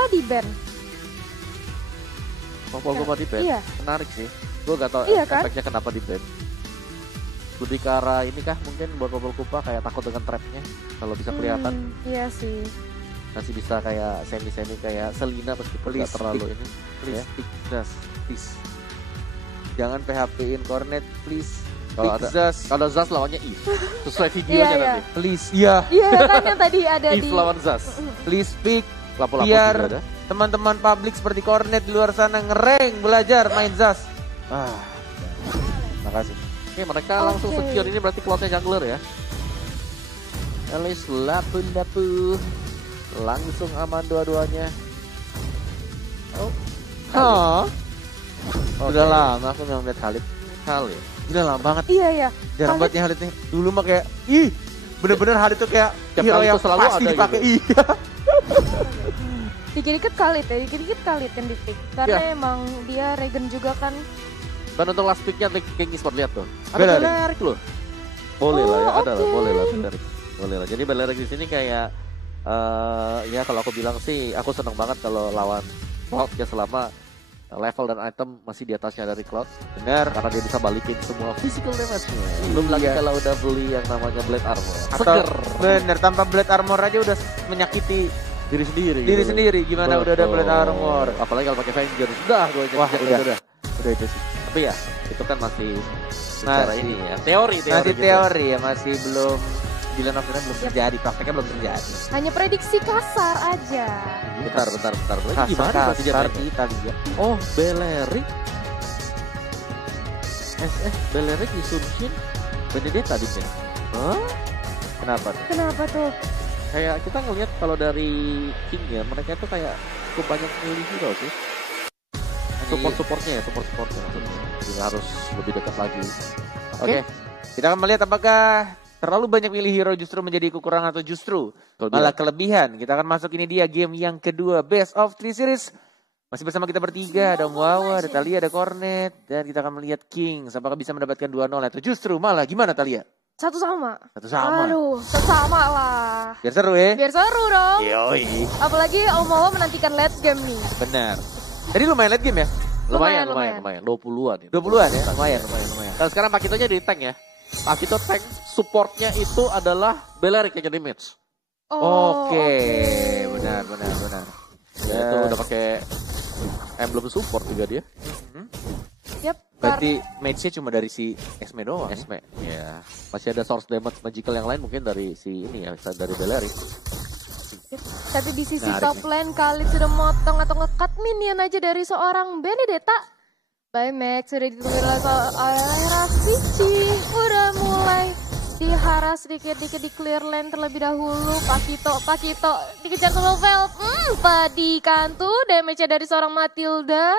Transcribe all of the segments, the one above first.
Pogba di ban. Pogba di ban? Iya. Menarik sih. Gue gak tau Iya, kan? efeknya kenapa di ban. Lebih ke arah ini kah mungkin buat Pogba kayak takut dengan trapnya. Kalau bisa kelihatan. Iya sih. Masih bisa kayak semi-semi kayak Selina meskipun gak terlalu ini. Please, Ya. Zas, please. Jangan PHP-in Cornet, please. Kalau ada Zas, kalau Zaz lawannya Eve. Sesuai videonya Iya, nanti. please. Iya, Iya kan yang tadi ada Eve di. lawan Zaz. please pick. Lapo-lapo Biar juga ada. teman-teman publik seperti Cornet di luar sana ngereng belajar main Zas. Makasih. Oke, mereka langsung Oke. secure ini berarti close-nya jungler ya. Elis lapu-lapu. Langsung aman dua-duanya. Oh, Oke. udah lama aku nggak ngeliat Khalid. Kali. Gila lama banget. Iya ya. Jarang Khalid- banget nih Khalid nih. Dulu mah kayak, bener-bener Khalid tuh kayak Tiap hero kali yang tuh selalu pasti ada dipakai. gitu. Iya. Dikit-dikit Khalid ya, dikit-dikit Khalid yang di pick. Karena Iya. emang dia regen juga kan. Dan untuk last pick-nya King Esport lihat tuh. Ada Bellerik. Bellerik loh. Boleh lah ya, ada lah, oke. boleh lah Bellerik. Boleh lah. Jadi Bellerik di sini kayak ya kalau aku bilang sih aku seneng banget kalau lawan Cloud ya selama level dan item masih di atasnya dari Cloud. Bener. Karena dia bisa balikin semua physical damage-nya. Belum lagi Iya. kalau udah beli yang namanya Blade Armor. Atau Seger. bener, tanpa Blade Armor aja udah menyakiti Diri sendiri. diri gitu. sendiri. Gimana udah ada Betul. Blade Armor. Apalagi kalau pakai Vengeance. Udah gue Wah, udah. Udah itu sih. Tapi ya itu kan masih secara Masih. ini ya. Teori Masih gitu. teori ya, masih belum Dylan of Iron belum terjadi, prakteknya belum terjadi. Hanya prediksi kasar aja. Bentar. Berarti gimana berarti dia Kasar mainnya? kita juga. Oh, Bellerik. Bellerik disuruhin Benedetta di sini. Hah? Kenapa tuh? Kenapa tuh? Kayak kita ngelihat kalau dari King ya, mereka itu kayak cukup banyak milih hero sih. Support-supportnya maksudnya. Jadi harus lebih dekat lagi. Oke. Kita akan melihat apakah terlalu banyak milih hero justru menjadi kekurangan atau justru malah kelebihan. Kita akan masuk ini dia game yang kedua, Best of 3 Series. Masih bersama kita bertiga, ada Wawa, ada Thalia, ada Cornet. Dan kita akan melihat Kings, apakah bisa mendapatkan 2-0 atau justru malah gimana Thalia? Satu sama. Satu sama. Aduh, sama lah. Biar seru ya. Biar seru dong. Yoi. Apalagi Om Wawa menantikan late game nih. Benar. Tadi lumayan late game ya? lumayan. Lumayan. 20-an itu. 20-an ya? Lumayan. Dan sekarang Pakitonya di tank ya. Pakito tank supportnya itu adalah Bellerik yang jadi match. Oke. Benar. Ya, itu udah pakai emblem support juga dia. Yap. Berarti match-nya cuma dari si Esme doang. Esme. Ya. Masih ada source damage magical yang lain mungkin dari si ini ya, dari Bellerik. Tapi di sisi Menarik top lane Khalid sudah motong atau nge-cut minion aja dari seorang Benedetta. By Max sudah ditunggu oleh Rafici. Udah mulai diharas dikit-dikit di clear lane terlebih dahulu. Pakito dikejar sama Vel. Padikan tuh damage-nya dari seorang Matilda.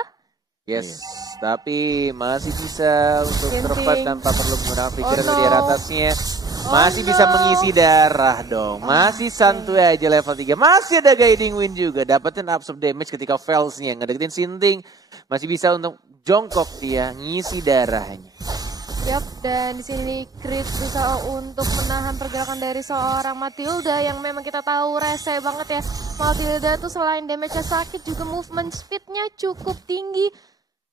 Yes, tapi masih bisa untuk Genting. terlepas tanpa perlu menggunakan pikiran no. di atasnya. Masih bisa no. mengisi darah dong. Masih santuy aja level 3. Masih ada guiding wind juga. Dapetin absorb damage ketika Velsnya ngedeketin Sinting. Masih bisa untuk jongkok dia ngisi darahnya. Yap, dan di sini Chris bisa untuk menahan pergerakan dari seorang Matilda yang memang kita tahu rese banget ya. Matilda tuh selain damage-nya sakit juga movement speed-nya cukup tinggi.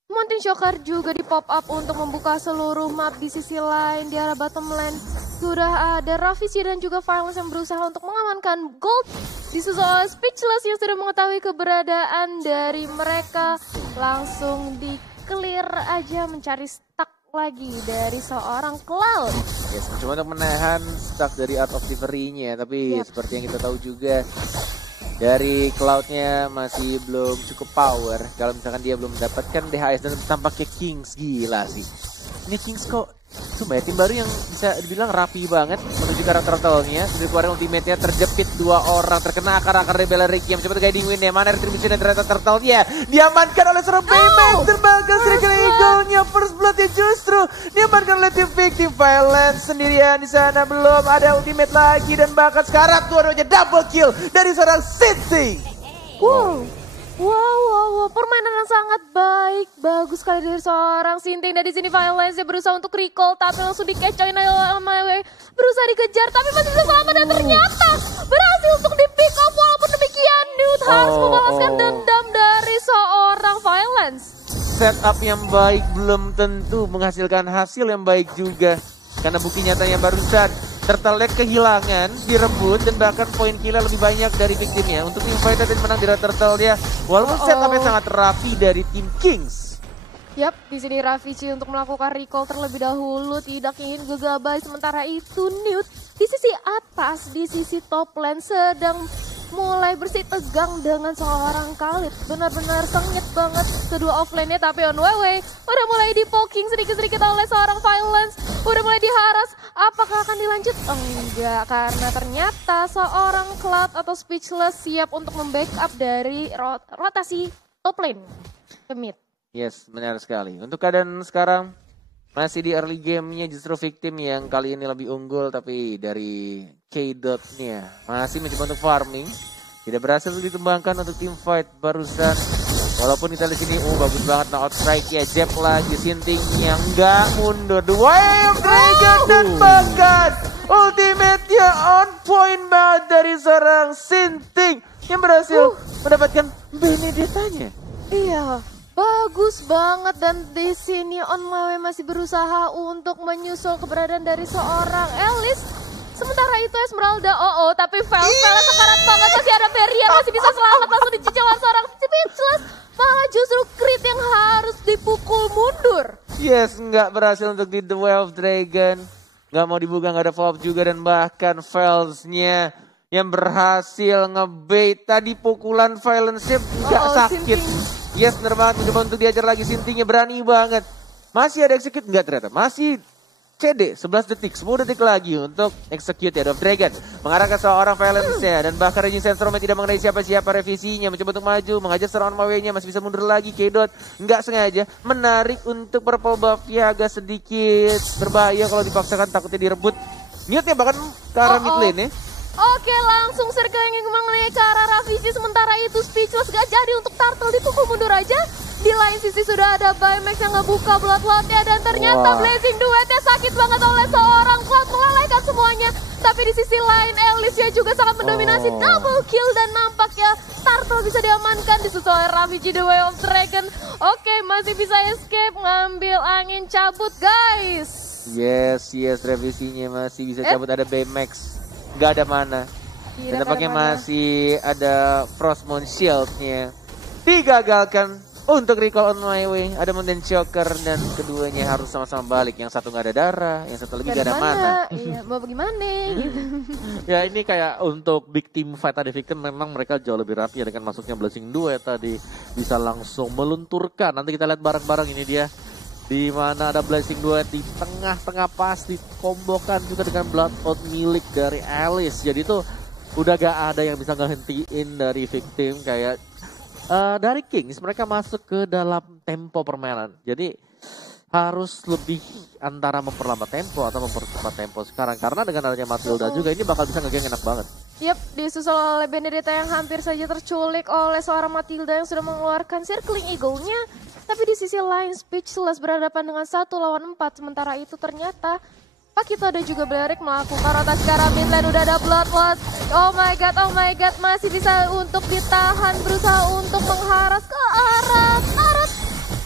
Mountain Shocker juga di pop up untuk membuka seluruh map di sisi lain di arah bottom lane. Sudah ada Rafici dan juga Violence yang berusaha untuk mengamankan gold. Disusul oleh Speechless yang sudah mengetahui keberadaan dari mereka. Langsung di clear aja mencari stuck lagi dari seorang Cloud. Yes, cuma untuk menahan stuck dari Art of Delivery-nya. Tapi Yap. seperti yang kita tahu juga dari Cloud-nya masih belum cukup power. Kalau misalkan dia belum mendapatkan DHS dan tampaknya Kings. Gila sih. Ini Kings kok cuma ya tim baru yang bisa dibilang rapi banget menuju karakter turtle-nya. Sudah keluarin ultimate-nya, terjepit 2 orang, terkena akar-akar dari Bellerik yang mencoba guiding win-nya. Mana retribution dan ternyata turtle-nya diamankan oleh seorang Paymax. Terbangkan Striker Eagle-nya, first blood-nya justru diamankan oleh tim victim. Violence sendirian di sana, belum ada ultimate lagi dan bahkan sekarang dua-duanya double kill dari seorang Sinting. Wow, permainan yang sangat baik, bagus sekali dari seorang Sinting. Dan di sini Violence berusaha untuk recall, tapi langsung dikecoin sama berusaha dikejar, tapi masih bisa selamat dan ternyata berhasil untuk di pick off. Walaupun demikian, Cloud harus membalaskan dendam dari seorang Violence. Setup yang baik belum tentu menghasilkan hasil yang baik juga. Karena bukti nyatanya barusan Turtle kehilangan, direbut, dan bahkan poin killer lebih banyak dari victimnya. Untuk tim fighter dan menang di Turtle dia, walaupun setupnya sangat rapi dari tim Kings. Yap, di sini Ravage untuk melakukan recall terlebih dahulu, tidak ingin gegabah. Sementara itu Newt di sisi atas, di sisi top lane sedang mulai bersih tegang dengan seorang Khalid. Benar-benar sengit banget kedua offlane-nya, tapi on way udah mulai di-poking sedikit-sedikit oleh seorang Violence. Udah mulai diharas, apakah akan dilanjut? Enggak, karena ternyata seorang Cloud atau Speechless siap untuk membackup dari rotasi top lane ke mid. Yes, benar sekali. Untuk keadaan sekarang masih di early game-nya justru victim yang kali ini lebih unggul, tapi dari K-Dot-nya masih mencoba untuk farming. Tidak berhasil dikembangkan untuk tim fight barusan. Walaupun kita di sini bagus banget no outstrike ya, jab lagi Sintingnya nggak mundur. The Wave Dragon dan bahkan ultimate-nya on point banget dari seorang Sinting yang berhasil mendapatkan Benedetta-nya. Iya. Bagus banget, dan di sini On My Way masih berusaha untuk menyusul keberadaan dari seorang Alice. Sementara itu Esmeralda tapi fail sekarat banget, masih ada Feria masih bisa selamat, langsung dicicil seorang Speechless. Malah justru crit yang harus dipukul mundur. Yes, nggak berhasil untuk di The Wave Dragon. Nggak mau dibuka, nggak ada follow up juga, dan bahkan Fails-nya yang berhasil ngebait tadi pukulan Violence-nya nggak sakit. Yes, bener banget, mencoba untuk diajar lagi Sintingnya, berani banget. Masih ada execute, enggak ternyata. Masih CD, 11 detik, 10 detik lagi untuk execute ya. Dove Dragon mengarah ke seorang Violence-nya, dan bahkan Raging Sandstorm tidak mengenai siapa-siapa revisinya. Mencoba untuk maju, mengajar serangan Mawenya, masih bisa mundur lagi. K-Dot enggak sengaja menarik untuk purple buff-nya, agak sedikit berbahaya kalau dipaksakan, takutnya direbut. Newt-nya bahkan ke arah mid lane ya. Oke, langsung circle yang mengenai ke arah Ravage. Sementara itu Speechless gak jadi untuk Turtle, dipukul mundur aja. Di lain sisi sudah ada Baymax yang ngebuka Bloodlord-nya, dan ternyata Blazing Duet-nya sakit banget oleh seorang Cloud, melelehkan semuanya. Tapi di sisi lain Alicia juga sangat mendominasi, double kill, dan nampaknya Turtle bisa diamankan, disusul oleh Ravage The Way of Dragon. Oke, masih bisa escape, ngambil angin cabut guys. Yes, revisinya masih bisa cabut, ada Baymax. Gak ada mana. Dan tampaknya masih ada Frostmourne Shield-nya. Digagalkan untuk recall On My Way. Ada Mountain Choker, dan keduanya harus sama-sama balik. Yang satu gak ada darah, yang satu lagi gak ada mana. Iya, mau bagaimana gitu. Ya ini kayak untuk big team fight tadi victim, memang mereka jauh lebih rapi ya, dengan masuknya Blazing Duet tadi. Bisa langsung melunturkan. Nanti kita lihat bareng-bareng, ini dia. Di mana ada Blazing Duet di tengah-tengah pas, dikombokan juga dengan Bloodlord milik dari Alice. Jadi itu udah gak ada yang bisa ngehentiin dari victim. Kayak dari Kings, mereka masuk ke dalam tempo permainan. Jadi harus lebih antara memperlambat tempo atau mempercepat tempo sekarang. Karena dengan adanya Matilda juga, ini bakal bisa ngegeng enak banget. Yep, disusul oleh Benedetta yang hampir saja terculik oleh seorang Matilda yang sudah mengeluarkan Circling Eagle-nya. Tapi di sisi lain Speechless berhadapan dengan 1 lawan 4. Sementara itu ternyata Pakito dan juga Blerick melakukan rotasi ke arah mid lane. Udah ada Bloodlord. Oh my god, masih bisa untuk ditahan, berusaha untuk mengharas ke arah Tarot.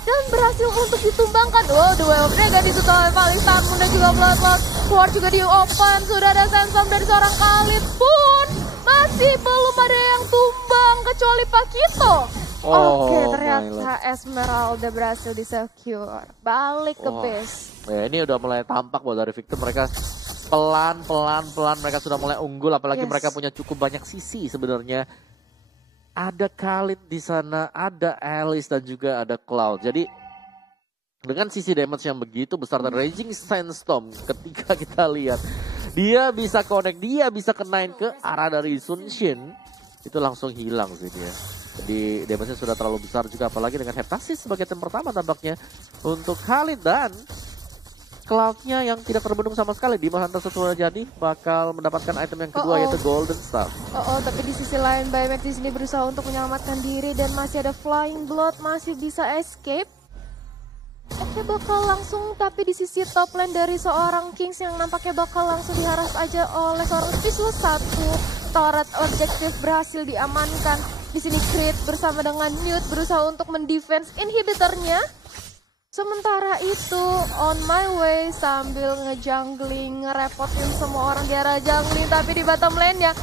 Dan berhasil untuk ditumbangkan. The Way of Dragon disusul oleh Valistan dan juga Bloodlord. Keluar juga di open, sudah ada Sandstorm dari seorang Khalid pun. Masih belum ada yang tumbang kecuali Pakito. Oke, ternyata Esmeralda berhasil di-secure. Balik ke base. Ya, ini udah mulai tampak bahwa dari victim mereka pelan mereka sudah mulai unggul, apalagi mereka punya cukup banyak sisi sebenarnya. Ada Khalid di sana, ada Alice, dan juga ada Cloud. Jadi dengan sisi damage yang begitu besar dari Raging Sandstorm, ketika kita lihat dia bisa connect, dia bisa kenain ke arah dari Sun Shin, itu langsung hilang sih dia. Jadi damage-nya sudah terlalu besar juga, apalagi dengan Heptasis sebagai tim pertama tampaknya untuk Khalid, dan Cloud-nya yang tidak terbendung sama sekali. Di Hunter sesuai jadi bakal mendapatkan item yang kedua yaitu Golden Staff. Tapi di sisi lain Baymax di sini berusaha untuk menyelamatkan diri, dan masih ada Flying Blood, masih bisa escape. Oke, bakal langsung, tapi di sisi top lane dari seorang Kings yang nampaknya bakal langsung diharas aja oleh seorang Speechless. 1 turret objektif berhasil diamankan. Di sini Creed bersama dengan Newt berusaha untuk mendefense inhibitornya. Sementara itu on my way sambil ngejungling, ngerepotin semua orang di area jungling. Tapi di bottom lane-nya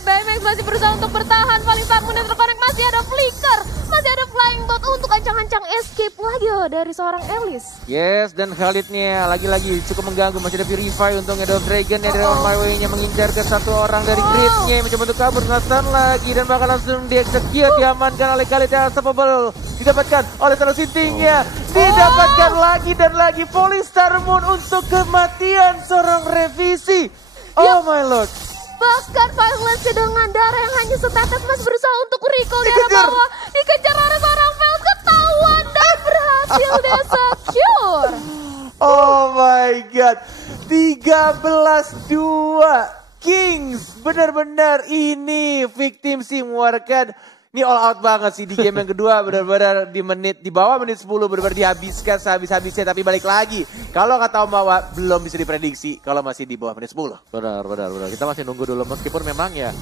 BMX masih berusaha untuk bertahan. Paling saat menit terkonek, masih ada flicker, masih ada flying bot untuk ancang-ancang escape lagi dari seorang Alice. Yes, dan Khalidnya lagi-lagi cukup mengganggu. Masih ada Purify untuk Shadow Dragon yang dari on my way-nya mengincar ke satu orang dari Creed-nya yang mencoba untuk kabur, ngastan lagi dan bakal langsung di-execute, diamankan oleh Khalid yang unstoppable. Didapatkan oleh Shadow Sinting-nya. Didapatkan lagi dan lagi Falling Star Moon untuk kematian seorang revisi. Oh my lord. Bahkan Violence dengan darah yang hanya setetes masih berusaha untuk recall di arah bawah. Dikejar oleh seorang Fails, ketahuan dan berhasil dia secure. Oh my god. 13-2 Kings. Benar-benar ini victim sih mengeluarkan. Ini all out banget sih di game yang kedua, benar-benar di bawah menit 10 benar-benar dihabiskan sehabis-habisnya, tapi balik lagi. Kalau kata Om Bawa belum bisa diprediksi kalau masih di bawah menit 10. Benar. Kita masih nunggu dulu meskipun memang ya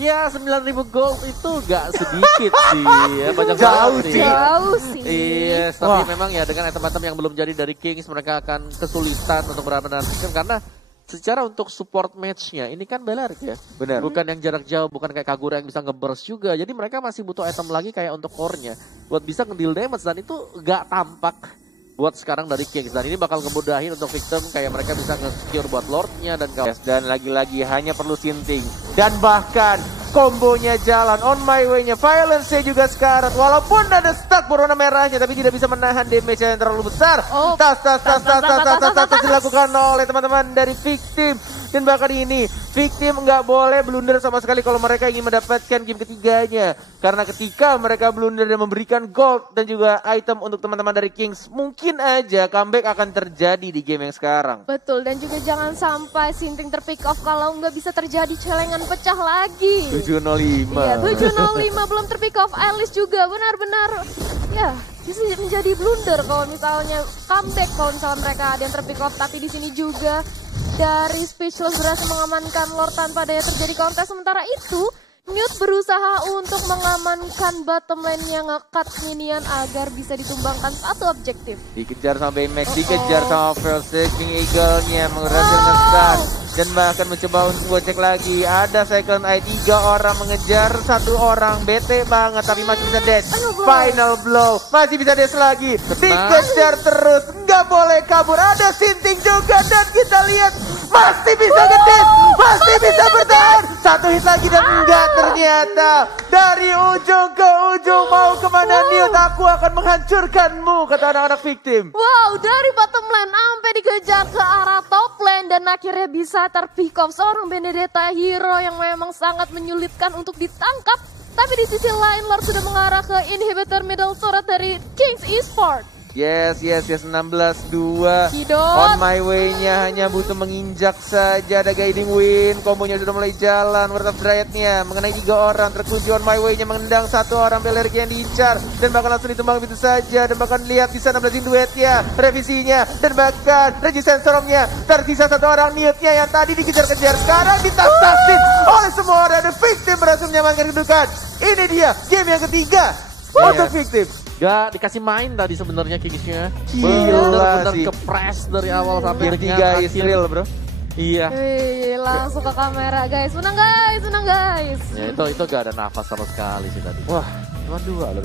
9.000 gold itu gak sedikit sih ya, banyak Jauh banget sih. Jauh sih. Iya, tapi memang ya dengan item-item yang belum jadi dari Kings mereka akan kesulitan untuk benar-benar karena secara untuk support match-nya ini kan Balearic ya. Benar. Bukan yang jarak jauh, bukan kayak Kagura yang bisa nge-burst juga. Jadi mereka masih butuh item lagi kayak untuk core-nya buat bisa nge-deal damage dan itu gak tampak buat sekarang dari Kings. Dan ini bakal ngemudahin untuk victim kayak mereka bisa nge-secure buat Lord-nya dan kawan. Dan lagi-lagi hanya perlu Sinting. Dan bahkan kombonya jalan on my way-nya. Violence-nya juga sekarat. Walaupun ada stat berwarna merahnya tapi tidak bisa menahan damage yang terlalu besar. Tas dilakukan oleh teman-teman dari victim. Dan bahkan ini victim nggak boleh blunder sama sekali kalau mereka ingin mendapatkan game ketiganya. Karena ketika mereka blunder dan memberikan gold dan juga item untuk teman-teman dari Kings, mungkin aja comeback akan terjadi di game yang sekarang. Betul, dan juga jangan sampai Sinting terpick off kalau nggak bisa terjadi celengan pecah lagi. 705. Iya, 705 belum terpick off. Alice juga benar-benar ya bisa menjadi blunder kalau misalnya comeback, kalau misalnya mereka ada yang terpick off. Tapi di sini juga dari Speechless berhasil mengamankan Lord tanpa ada yang terjadi kontes. Sementara itu Newt berusaha untuk mengamankan bottom lane yang nge-cut minion agar bisa ditumbangkan satu objektif. Dikejar sama Baymax, dikejar sama Felix, King Eagle-nya berhasil nge-stun. Dan bahkan mencoba untuk gocek lagi. Ada Cyclone Eye, 3 orang mengejar 1 orang. Bete banget tapi masih bisa dash. Final blow, masih bisa dash lagi. Dikejar terus, nggak boleh kabur. Ada Sinting juga dan kita lihat masih bisa nge-dash, masih bisa bertahan. 1 hit lagi dan enggak ternyata. Dari ujung ke ujung mau kemana Newt, aku akan menghancurkanmu, kata anak-anak victim. Wow, dari bottom lane sampai dikejar ke arah top lane dan akhirnya bisa terpick off seorang Benedetta hero yang memang sangat menyulitkan untuk ditangkap. Tapi di sisi lain Lord sudah mengarah ke inhibitor middle turret dari Kings Esports. Yes, 16-2. Hidon. On my way-nya hanya butuh menginjak saja. Ada guiding win. Kombonya sudah mulai jalan. Word of Dryad-nya mengenai 3 orang. Terkunci on my way-nya mengendang 1 orang. Balearic yang diincar. Dan bahkan langsung ditumbang begitu saja. Dan bahkan lihat bisa 16 duet-nya. Revisinya. Dan bahkan Resistance Storm-nya. Tersisa 1 orang. Newt-nya yang tadi dikejar-kejar. Sekarang ditas-tasin oleh semua orang. Dan victim berhasil menyamankan kedudukan. Ini dia game yang ketiga untuk victim. Gak dikasih main tadi sebenarnya Kingsnya. Bener-bener kepres dari awal sampai Game 3 Israel bro. Iya. Wih, langsung ke kamera guys. Menang guys. Ya itu gak ada nafas sama sekali sih tadi. Wah, cuma 2 loh.